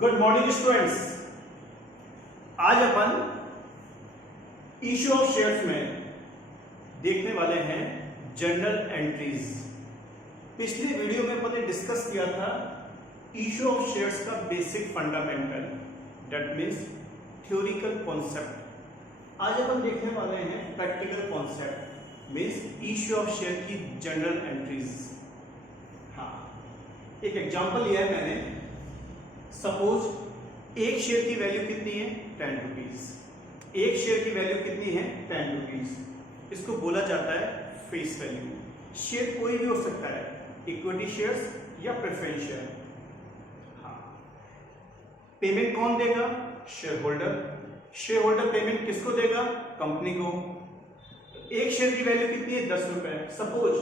Good morning students. आज अपन issue of shares में देखने वाले हैं जर्नल एंट्रीज। पिछली वीडियो में अपन ने डिस्कस किया था इश्यू ऑफ शेयर्स का basic fundamental, that means theoretical concept. आज अपन देखने वाले हैं practical concept, means issue of share की जर्नल एंट्रीज। हाँ, एक एग्जांपल लिया है मैंने। सपोज एक शेयर की वैल्यू कितनी है 10 रुपीज। एक शेयर की वैल्यू कितनी है 10 रुपीज। इसको बोला जाता है फेस वैल्यू। शेयर कोई भी हो सकता है, इक्विटी शेयर्स या प्रेफरेंस शेयर। हाँ, पेमेंट कौन देगा? Share holder. Share holder payment किसको देगा? कंपनी को। एक शेयर की वैल्यू कितनी है 10 रुपए। सपोज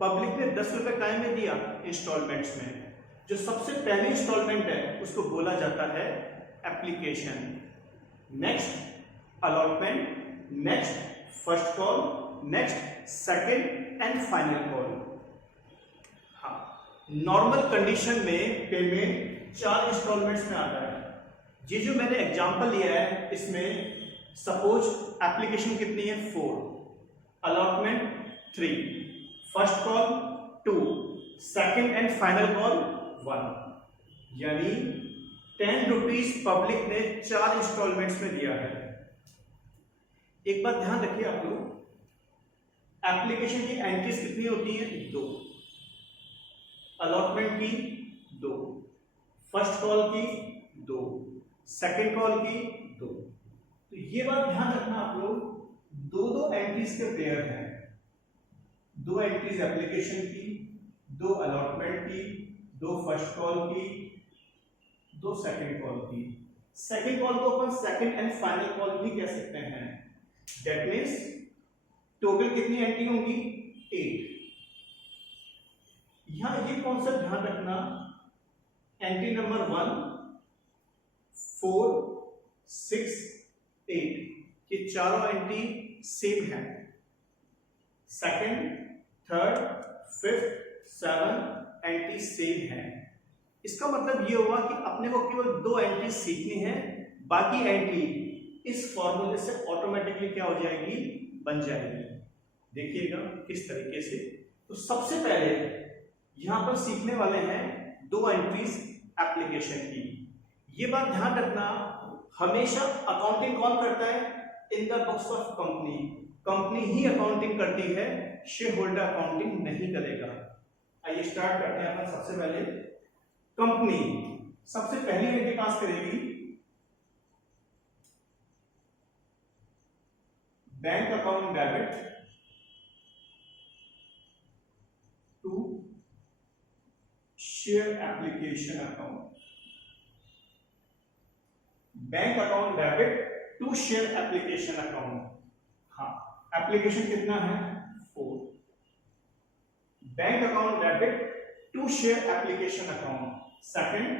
पब्लिक ने 10 रुपए टाइम में दिया इंस्टॉलमेंट्स में। जो सबसे पहली इंस्टॉलमेंट है उसको बोला जाता है application, next allotment, next first call, next second and final call. हाँ, नॉर्मल कंडीशन में पेमेंट 4 इंस्टॉलमेंट्स में आता है। ये जो मैंने एग्जांपल लिया है इसमें सपोज एप्लीकेशन कितनी है 4, allotment 3, first call 2, second and final call 1, यानी 10 रुपीज पब्लिक ने 4 इंस्टॉलमेंट्स में दिया है। एक बात ध्यान रखिए आप लोग, एप्लीकेशन की एंट्रीज कितनी होती है 2, अलॉटमेंट की 2, फर्स्ट कॉल की 2, सेकंड कॉल की 2। तो ये बात ध्यान रखना आप लोग, दो एंट्रीज के पेयर हैं। 2 एंट्रीज एप्लीकेशन की, 2 अलॉटमेंट की, 2 फर्स्ट कॉल की, 2 सेकंड कॉल की। सेकंड कॉल को अपन सेकंड एंड फाइनल कॉल भी कह सकते हैं। दैट मीन्स टोटल कितनी एंट्री होंगी 8। यहां ये कॉन्सेप्ट ध्यान रखना, एंट्री नंबर 1, 4, 6, 8 ये चारों एंट्री सेम है। Second, third, fifth, 7 entry same है। इसका मतलब ये हुआ कि अपने को केवल 2 एंट्री सीखनी है, बाकी एंट्री इस फॉर्मूले से ऑटोमेटिकली क्या हो जाएगी, बन जाएगी। देखिएगा किस तरीके से। तो सबसे पहले यहां पर सीखने वाले हैं 2 एंट्रीज एप्लीकेशन की। ये बात ध्यान रखना, हमेशा अकाउंटिंग कौन करता है? In the books of company. Company he accounting करती है, शेयर होल्डर अकाउंटिंग नहीं करेगा। आइए स्टार्ट करते हैं अपन। सबसे पहले कंपनी सबसे पहली एंट्री पास करेगी bank account debit to share application account. Bank account debit to share application account. हाँ, एप्लीकेशन कितना है 4। Bank account debit to share application account. Second,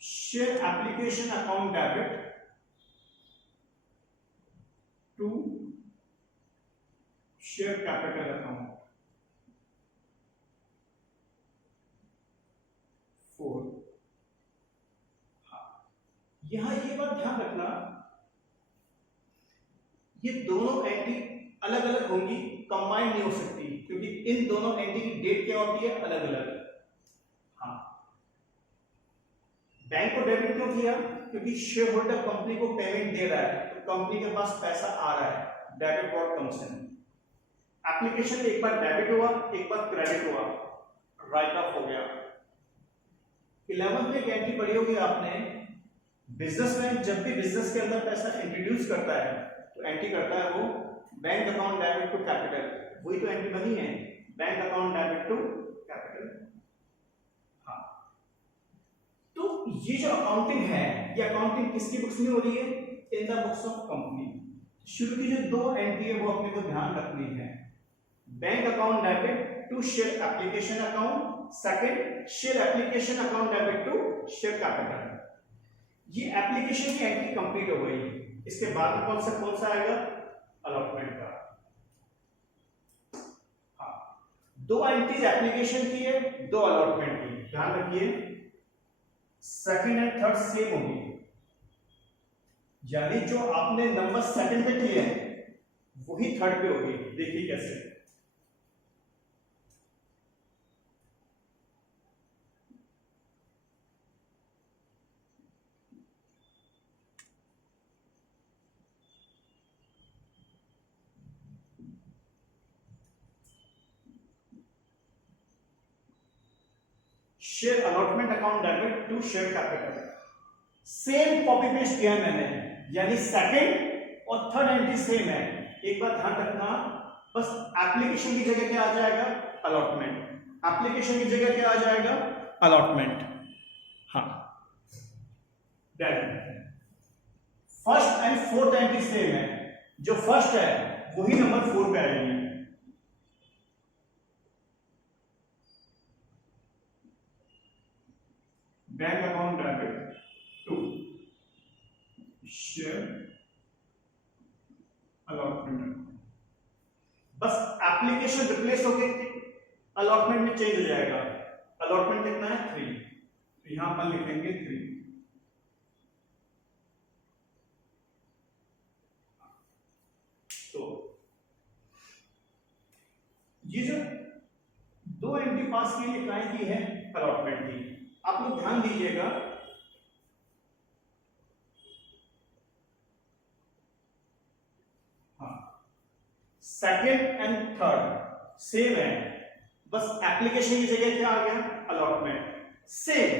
share application account debit to share capital account 4। हाँ, यहां ये बात ध्यान रखना, ये दोनों एंट्री अलग अलग होंगी, कंबाइन नहीं हो सकती, क्योंकि इन दोनों एंट्री की डेट क्या होती है अलग अलग। हाँ, बैंक को डेबिट क्यों किया? क्योंकि शेयर होल्डर कंपनी को पेमेंट दे रहा है, तो कंपनी के पास पैसा आ रहा है, debit what comes in. Application एक बार डेबिट हुआ, एक बार क्रेडिट हुआ, राइट ऑफ हो गया। 11th में एक एंट्री पढ़ी होगी आपने, बिजनेसमैन जब भी बिजनेस के अंदर पैसा इंट्रोड्यूस करता है तो एंट्री करता है वो bank account debit to capital. वही तो एंट्री बनी है, bank account debit to capital. हाँ, तो ये जो अकाउंटिंग है, ये अकाउंटिंग किसकी बुक्स में हो रही है? In the books of company. शुरू की जो 2 एंट्री है वो अपने को ध्यान रखनी है, bank account debit to share application account, second share application account debit to share capital. ये एप्लीकेशन की एंट्री कंप्लीट हो गई। इसके बाद में कौन सा आएगा? अलॉटमेंट का। हाँ, दो एंट्रीज एप्लीकेशन की है, दो अलॉटमेंट की। ध्यान रखिए सेकंड एंड थर्ड सेम होगी, यानी जो आपने नंबर सेकंड पे किए हैं वही थर्ड पे होगी। देखिए कैसे, share allotment account debit to share capital. Same copy paste किया है मैंने, यानी सेकंड और थर्ड एंट्री सेम है। एक बात ध्यान रखना, बस एप्लीकेशन की जगह क्या आ जाएगा, अलॉटमेंट। एप्लीकेशन की जगह क्या आ जाएगा, अलॉटमेंट। हाँ, first and fourth entry same है, जो फर्स्ट है वही नंबर 4 पे आएगी। Bank account debit to share allotment. बस एप्लीकेशन रिप्लेस होके अलॉटमेंट में चेंज हो जाएगा। अलॉटमेंट कितना है 3, तो यहां पर लिखेंगे 3। तो ये जो दो एंट्री पास की है काय की है, अलॉटमेंट की। आप लोग ध्यान दीजिएगा, सेकेंड एंड थर्ड सेम है, बस एप्लीकेशन की जगह क्या आ गया, allotment. Same,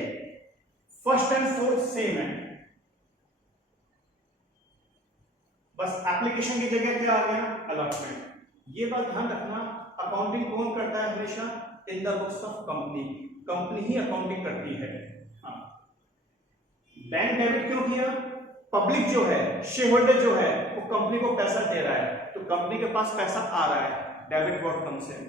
first and fourth same है, बस एप्लीकेशन की जगह क्या आ गया, अलॉटमेंट। ये बात ध्यान रखना, अकाउंटिंग कौन करता है हमेशा, in the books of company. Company he accounting करती है। हाँ, बैंक डेबिट क्यों किया, पब्लिक जो है, शेयर होल्डर जो है, वो कंपनी को पैसा दे रहा है, तो कंपनी के पास पैसा आ रहा है, डेबिट व्हाट कम्स इन।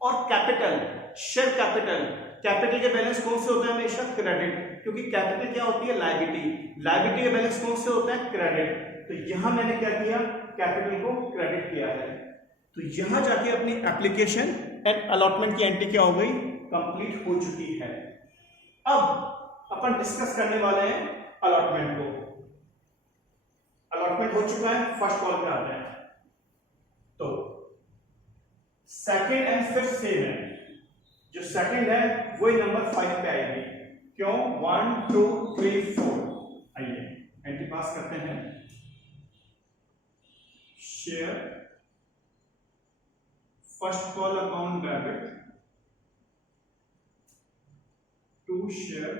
और कैपिटल, शेयर कैपिटल, कैपिटल के बैलेंस कौन से होते हैं हमेशा, क्रेडिट, क्योंकि कैपिटल क्या होती है, लायबिलिटी। लायबिलिटी के बैलेंस कौन से होते हैं, क्रेडिट। तो यहां मैंने क्या किया, कैपिटल को क्रेडिट किया है। तो यहां जाके अपनी एप्लीकेशन एंड अलॉटमेंट की एंट्री क्या हो गई, कंप्लीट हो चुकी है। अब अपन डिस्कस करने वाले हैं अलॉटमेंट को। अलॉटमेंट हो चुका है, फर्स्ट कॉल पे आते हैं। तो सेकंड एंड फिफ्थ सेम है, जो सेकंड है वही नंबर 5 पे आएगी। क्यों, 1 2 3 4। आइए एंट्री पास करते हैं। Share first call account debit to share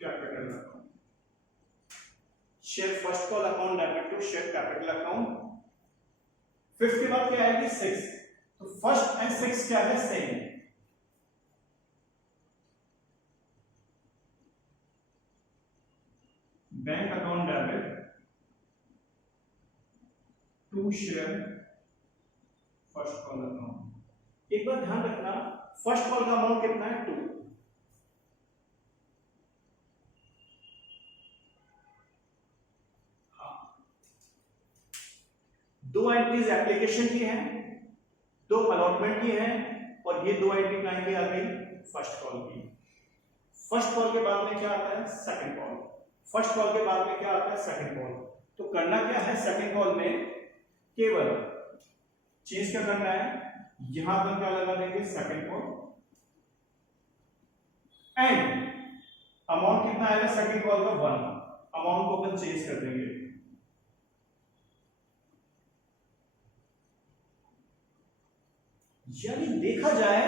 capital account. Share first call account debit to share capital account. Fifth के बाद क्या आएगी, 6। तो फर्स्ट एंड 6 क्या है, same. Bank account debit to share first call account. एक बार ध्यान रखना, फर्स्ट कॉल का अमाउंट कितना है, 2। दो एंट्रीज एप्लीकेशन की हैं, दो अलॉटमेंट की हैं, और ये दो एंट्री कहां की आ गई, फर्स्ट कॉल की। फर्स्ट कॉल के बाद में क्या आता है, सेकंड कॉल। फर्स्ट कॉल के बाद में क्या आता है, सेकंड कॉल। तो करना क्या है, सेकंड कॉल में केवल चेंज क्या करना है, यहां पर क्या लगा देंगे, सेकंड कॉल, एंड अमाउंट कितना आएगा सेकंड कॉल का, 1। अमाउंट को अपन चेंज कर देंगे। यानी देखा जाए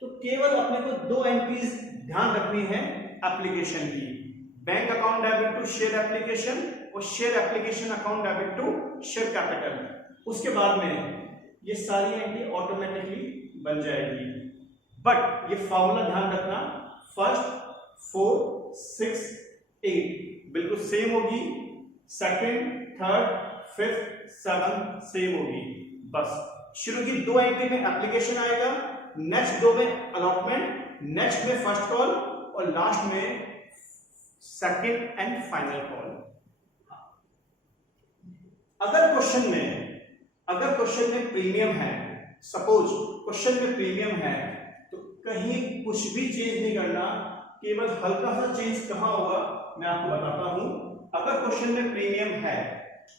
तो केवल अपने को दो एंट्रीज ध्यान रखनी है एप्लीकेशन की, bank account debit to share application और share application account debit to share capital. उसके बाद में ये सारी एंट्री ऑटोमेटिकली बन जाएगी। बट ये फॉर्मूला ध्यान रखना, फर्स्ट 4 6 8 बिल्कुल सेम होगी, सेकंड थर्ड फिफ्थ 7 सेम होगी। बस शुरू की दो एंट्री में एप्लीकेशन आएगा, नेक्स्ट दो में अलॉटमेंट, नेक्स्ट में फर्स्ट कॉल और लास्ट में सेकंड एंड फाइनल कॉल। अगर क्वेश्चन में प्रीमियम है सपोज क्वेश्चन में प्रीमियम है तो कहीं कुछ भी चेंज नहीं करना, केवल हल्का सा चेंज कहाँ होगा मैं आपको बताता हूं। अगर क्वेश्चन में प्रीमियम है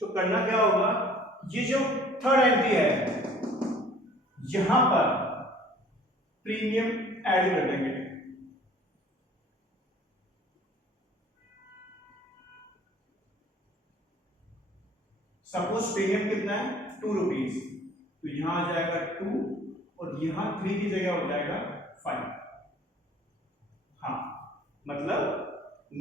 तो करना क्या होगा, ये जो थर्ड एंट्री है यहां पर प्रीमियम ऐड कर देंगे। सपोज प्रीमियम कितना है 2 रुपीज, तो यहां आ जाएगा 2 और यहां 3 की जगह हो जाएगा 5। हाँ, मतलब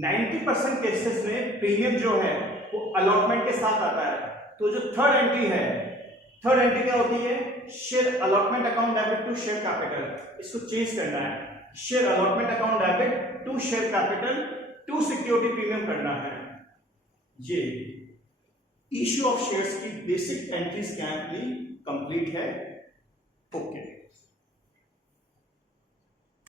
90% केसेस में प्रीमियम जो है वो अलॉटमेंट के साथ आता है। तो जो थर्ड एंट्री है, थर्ड एंट्री क्या होती है, share allotment account debit to share capital. इसको चेंज करना है, share allotment account debit to share capital to security premium करना है। ये इश्यू ऑफ शेयर्स की बेसिक एंट्रीज क्या है, कंप्लीट है। ओके।